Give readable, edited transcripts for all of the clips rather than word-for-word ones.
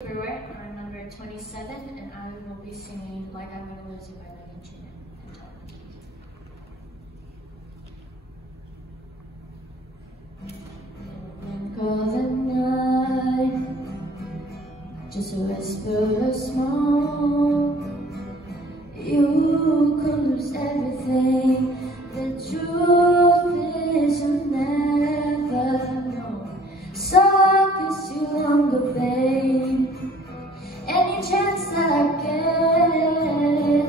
Everywhere on number 27, and I will be singing Like I'm Gonna Lose You by Meghan Trainor. Call the night, just a whisper small. You could lose everything. The truth is you'll never know. So kiss you longer, babe. Any chance that I get,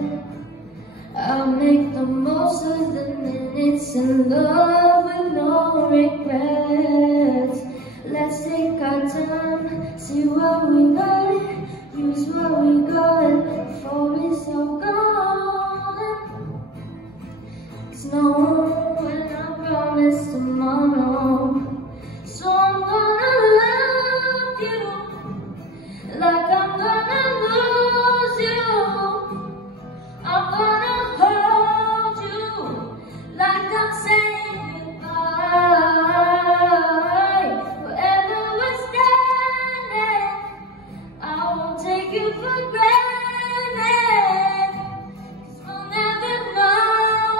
I'll make the most of the minutes in love with no regrets. Let's take our time, see what we learn, use what we got before it's all gone. 'Cause no one I promise tomorrow. So I'm gonna love you like I'm gonna lose you. I'm gonna hold you like I'm saying goodbye. Wherever we're standing, I won't take you for granted. 'Cause we'll never know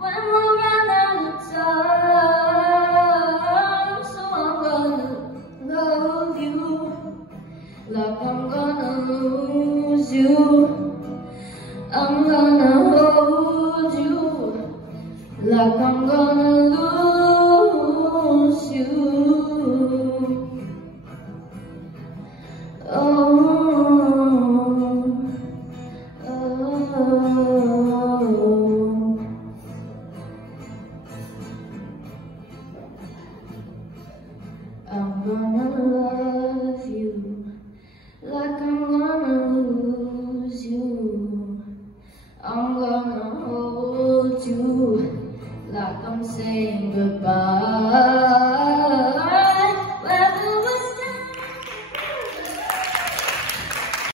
when we'll run out of time. So I'm gonna love you like I'm gonna lose you. I'm gonna hold you like I'm gonna lose you. Oh, I'm gonna love you like I'm gonna lose you. I'm gonna hold you like I'm saying goodbye.